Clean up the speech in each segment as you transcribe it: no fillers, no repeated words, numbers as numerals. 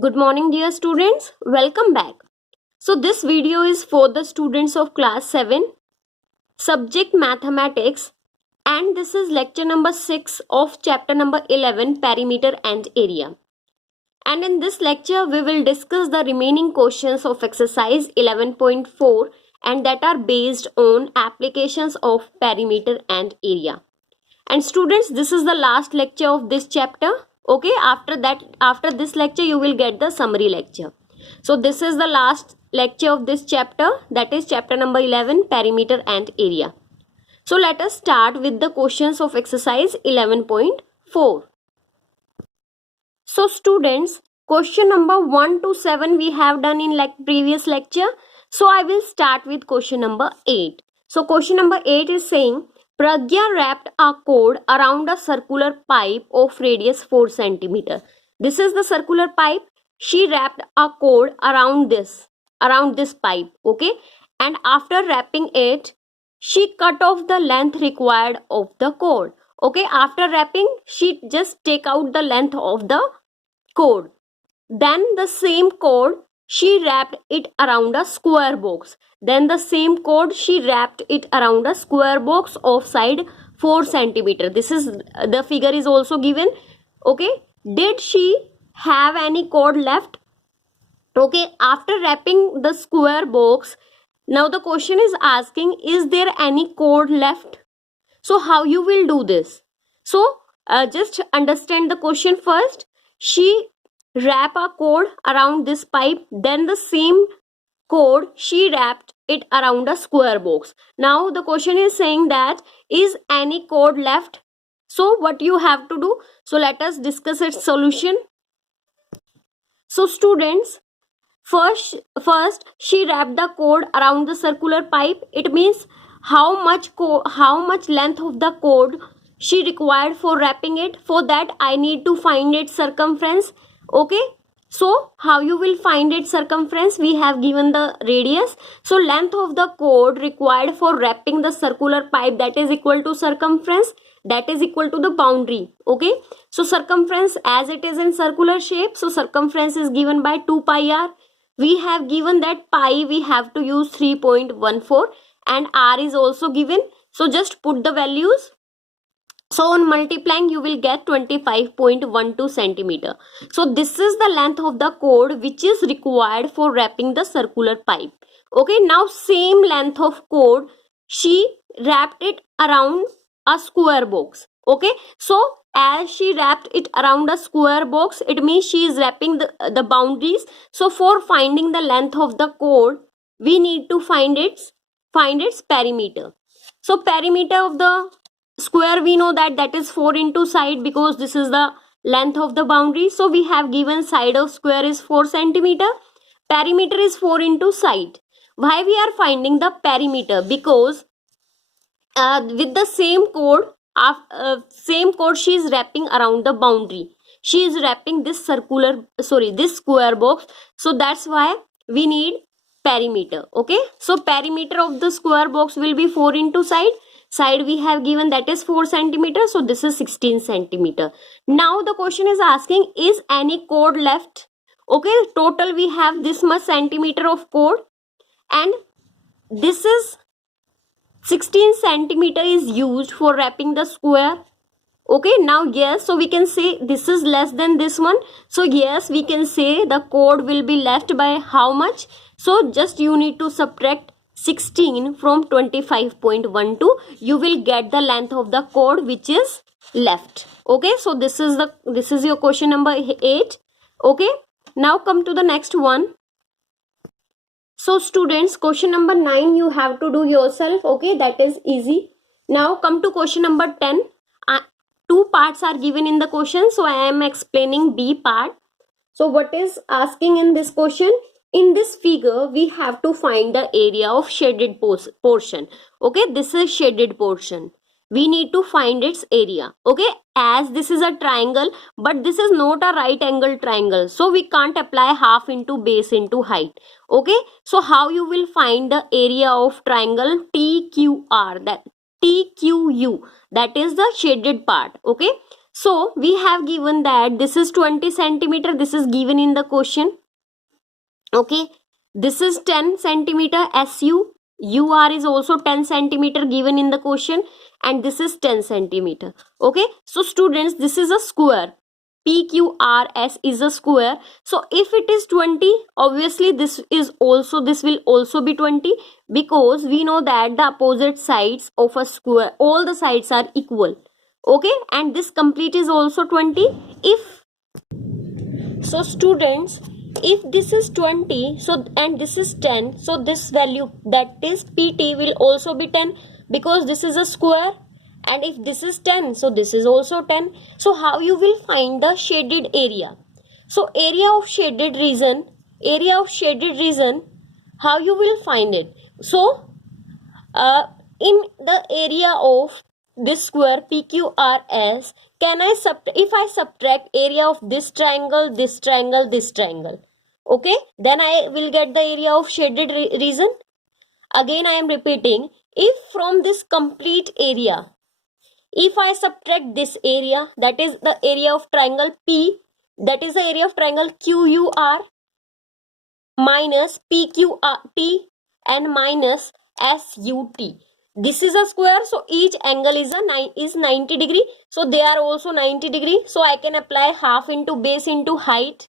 Good morning, dear students. Welcome back. So, this video is for the students of class 7, subject mathematics, and this is lecture number 6 of chapter number 11, perimeter and area. And in this lecture, we will discuss the remaining questions of exercise 11.4 and that are based on applications of perimeter and area. And students, this is the last lecture of this chapter. Okay, after this lecture you will get the summary lecture. So this is the last lecture of this chapter, that is chapter number 11, perimeter and area. So let us start with the questions of exercise 11.4. So students, question number 1 to 7 we have done in previous lecture. So I will start with question number 8. So question number 8 is saying Pragya wrapped a cord around a circular pipe of radius 4 cm. This is the circular pipe. She wrapped a cord around this pipe, okay? And after wrapping it, she cut off the length required of the cord. Okay, after wrapping, she just take out the length of the cord. Then the same cord, she wrapped it around a square box. Then the same cord, she wrapped it around a square box of side 4 cm. This is the figure is also given. Okay, did she have any cord left? Okay, after wrapping the square box, now the question is asking, is there any cord left? So how you will do this? So just understand the question first. She wrap a cord around this pipe, then the same cord she wrapped it around a square box. Now the question is saying that is any cord left? So what you have to do? So let us discuss its solution. So students, first she wrapped the cord around the circular pipe. It means how much length of the cord she required for wrapping it. For that I need to find its circumference. Okay, so how you will find its circumference? We have given the radius. So length of the cord required for wrapping the circular pipe, that is equal to circumference, that is equal to the boundary. Okay, so circumference, as it is in circular shape, so circumference is given by 2 pi r. We have given that pi we have to use 3.14 and r is also given. So just put the values. So on multiplying you will get 25.12 centimeter. So this is the length of the cord which is required for wrapping the circular pipe. Okay, now same length of cord she wrapped it around a square box. Okay, so as she wrapped it around a square box, it means she is wrapping the boundaries. So for finding the length of the cord, we need to find its perimeter. So perimeter of the square, we know that is 4 into side, because this is the length of the boundary. So we have given side of square is 4 centimeter. Perimeter is 4 into side. Why we are finding the perimeter? Because with the same cord she is wrapping around the boundary. She is wrapping this square box. So that's why we need perimeter. Okay, so perimeter of the square box will be 4 into side we have given, that is 4 centimeter. So this is 16 centimeter. Now the question is asking, is any cord left? Okay, total we have this much centimeter of cord, and this is 16 centimeter is used for wrapping the square. Okay, now yes, so we can say this is less than this one. So yes, we can say the cord will be left by how much? So just you need to subtract 16 from 25.12. You will get the length of the cord which is left. Okay, so this is your question number 8. Okay, now come to the next one. So students, question number 9 you have to do yourself. Okay, that is easy. Now come to question number 10. Two parts are given in the question, so I am explaining B part. So what is asking in this question? In this figure we have to find the area of shaded portion. Okay, this is shaded portion. We need to find its area. Okay, as this is a triangle, but this is not a right angle triangle, so we can't apply half into base into height. Okay, so how you will find the area of triangle TQR, that TQU, that is the shaded part. Okay, So we have given that this is 20 centimeter, this is given in the question. Okay, this is 10 centimeter SU, UR is also 10 centimeter given in the question, and this is 10 centimeter. Okay, so students, this is a square. PQRS is a square. So if it is 20, obviously this will also be 20, because we know that the opposite sides of a square, all the sides are equal. Okay, and this complete is also 20. If so, students, if this is 20, so and this is 10, so this value, that is PT, will also be 10, because this is a square. And if this is 10, so this is also 10. So how you will find the shaded area? So area of shaded region, how you will find it? So in the area of this square PQRS, if I subtract area of this triangle, this triangle, okay, then I will get the area of shaded region. Again I am repeating, if from this complete area, if I subtract this area, that is the area of triangle P, that is the area of triangle QUR, minus PQRT, and minus SUT. This is a square, so each angle is 90 degree, so they are also 90 degree. So I can apply half into base into height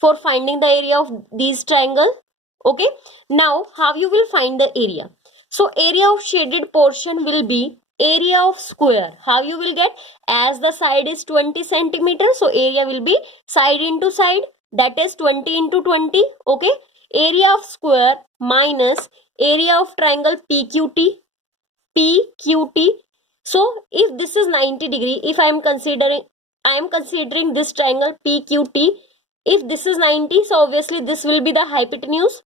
for finding the area of these triangle. Okay, now how you will find the area? So area of shaded portion will be area of square. How you will get? As the side is 20 centimeter, so area will be side into side, that is 20 into 20. Okay, area of square minus area of triangle PQT. So if this is 90 degree, if I am considering this triangle PQT, if this is 90, so obviously this will be the hypotenuse,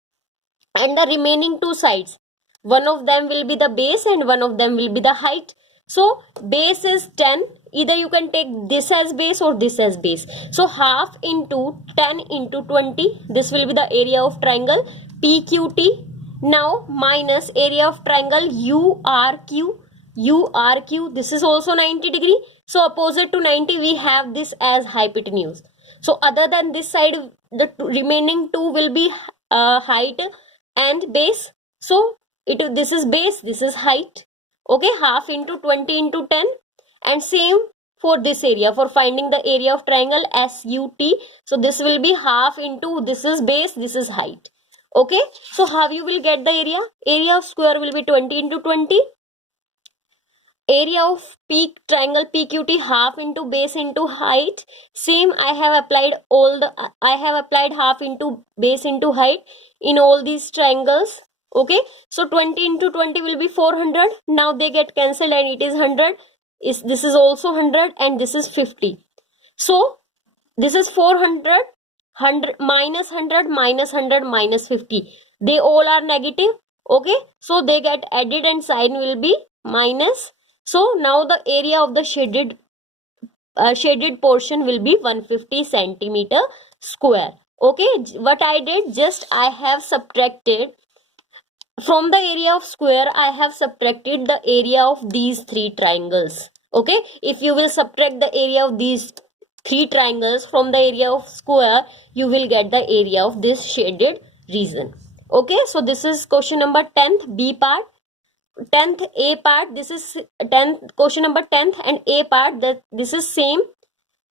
and the remaining two sides, one of them will be the base and one of them will be the height. So base is 10, either you can take this as base or this as base. So half into 10 into 20, this will be the area of triangle PQT. Now minus area of triangle URQ, this is also 90 degree, so opposite to 90 we have this as hypotenuse. So other than this side, the remaining two will be height and base. So this is base, this is height. Okay, half into 20 into 10, and same for this area, for finding the area of triangle SUT. So this will be half into, this is base, this is height. Okay, so how you will get the area? Area of square will be 20 into 20. Area of triangle PQT, half into base into height. Same, I have applied half into base into height in all these triangles. Okay, so 20 into 20 will be 400. Now they get cancelled and it is 100. This is also 100 and this is 50. So this is 400, 100 minus 100 minus 100 minus 50. They all are negative. Okay, so they get added and sign will be minus. So now the area of the shaded portion will be 150 centimeter square. Okay, what I did, just I have subtracted from the area of square, I have subtracted the area of these three triangles. Okay, if you will subtract the area of these three triangles from the area of square, you will get the area of this shaded region. Okay, so this is question number 10th B part. 10th A part, this is 10th question number 10th, and A part, that this is same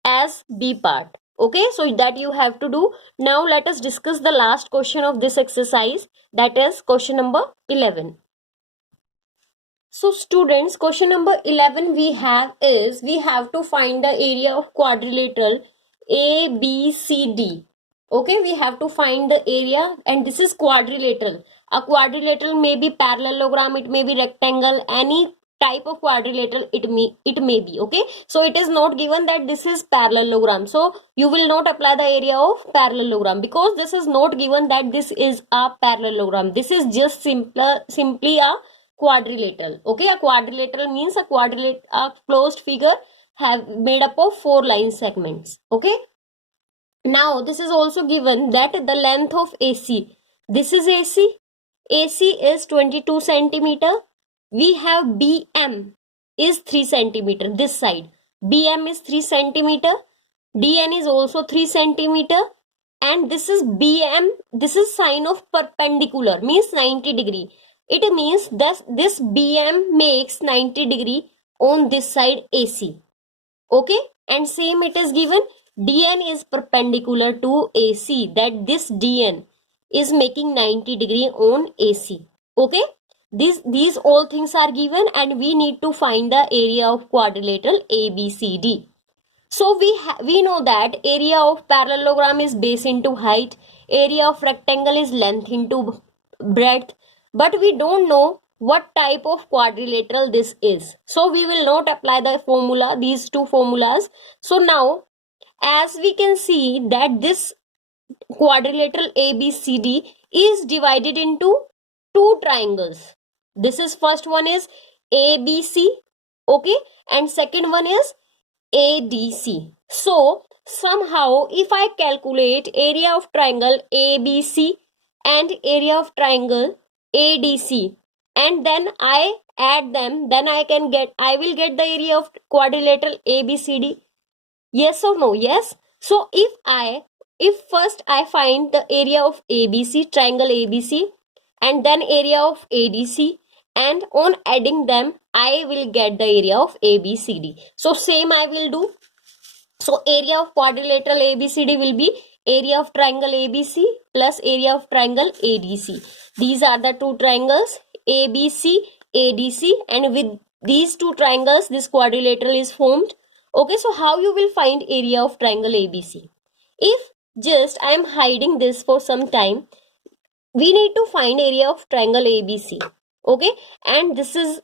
as B part. Okay, so that you have to do. Now let us discuss the last question of this exercise, that is question number 11. So students, question number 11 we have to find the area of quadrilateral ABCD. Okay, we have to find the area, and this is quadrilateral. A quadrilateral may be parallelogram, it may be rectangle, any type of quadrilateral it may be. Okay, so it is not given that this is parallelogram, so you will not apply the area of parallelogram, because this is not given that this is a parallelogram. This is just simply a quadrilateral. Okay, a quadrilateral means a closed figure have made up of 4 line segments. Okay, now this is also given that the length of AC, this is AC is 22 centimeter. We have BM is 3 centimeter this side. BM is 3 centimeter, DN is also 3 centimeter, and this is BM, this is sign of perpendicular, means 90 degree. It means that this BM makes 90 degree on this side AC. Okay, and same it is given, DN is perpendicular to AC, that this DN is making 90 degree on AC. Okay, these all things are given, and we need to find the area of quadrilateral ABCD. So we know that area of parallelogram is base into height, area of rectangle is length into breadth, but we don't know what type of quadrilateral this is. So we will not apply the formula, these two formulas. So now, as we can see that this quadrilateral ABCD is divided into two triangles. This is first one is ABC, okay, and second one is ADC. So somehow if I calculate area of triangle ABC and area of triangle ADC, and then I add them, then I will get the area of quadrilateral ABCD. Yes or no? Yes. So if first I find the area of ABC, triangle ABC, and then area of ADC, and on adding them I will get the area of ABCD. So same I will do. So area of quadrilateral ABCD will be area of triangle ABC plus area of triangle ADC. These are the two triangles ABC, ADC, and with these two triangles this quadrilateral is formed. Okay, so how you will find area of triangle ABC? If just I am hiding this for some time, we need to find area of triangle ABC. Okay, and this is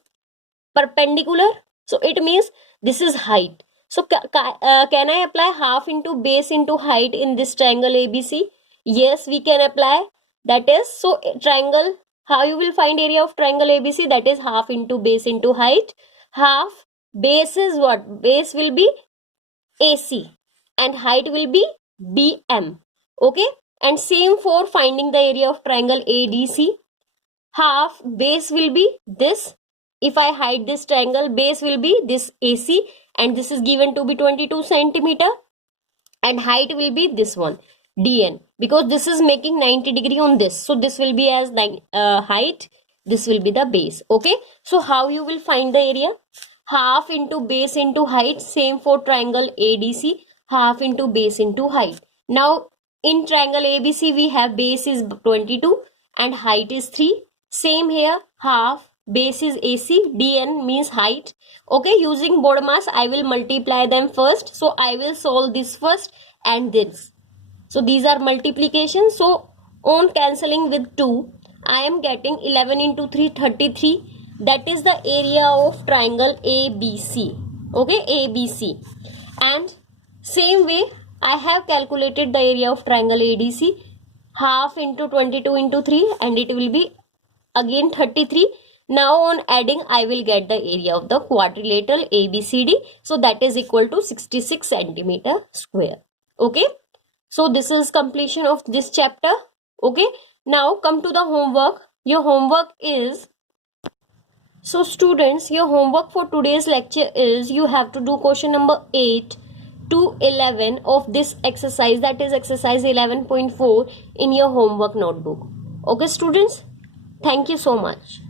perpendicular, so it means this is height. So can I apply half into base into height in this triangle ABC? Yes, we can apply. That is, so triangle, how you will find area of triangle ABC? That is half into base into height. Half base is what? Base will be AC and height will be BM. Okay, and same for finding the area of triangle ADC. Half base will be this. If I hide this triangle, base will be this AC, and this is given to be 22 centimeter, and height will be this one DN, because this is making 90 degree on this, so this will be as height, this will be the base. Okay, so how you will find the area? Half into base into height. Same for triangle ADC, half into base into height. Now in triangle ABC we have base is 22 and height is 3. Same here, half base is AC, DN means height. Okay, using BODMAS I will multiply them first. So I will solve this first and this. So these are multiplication. So on cancelling with 2, I am getting 11 into 3, 33. That is the area of triangle ABC. Okay, ABC. And same way I have calculated the area of triangle ADC. Half into 22 into 3, and it will be again 33. Now on adding I will get the area of the quadrilateral ABCD. So that is equal to 66 centimeter square. Okay, so this is completion of this chapter. Okay, now come to the homework. Your homework is, so students, your homework for today's lecture is you have to do question number 8 to 11 of this exercise, that is exercise 11.4 in your homework notebook. Okay students, thank you so much.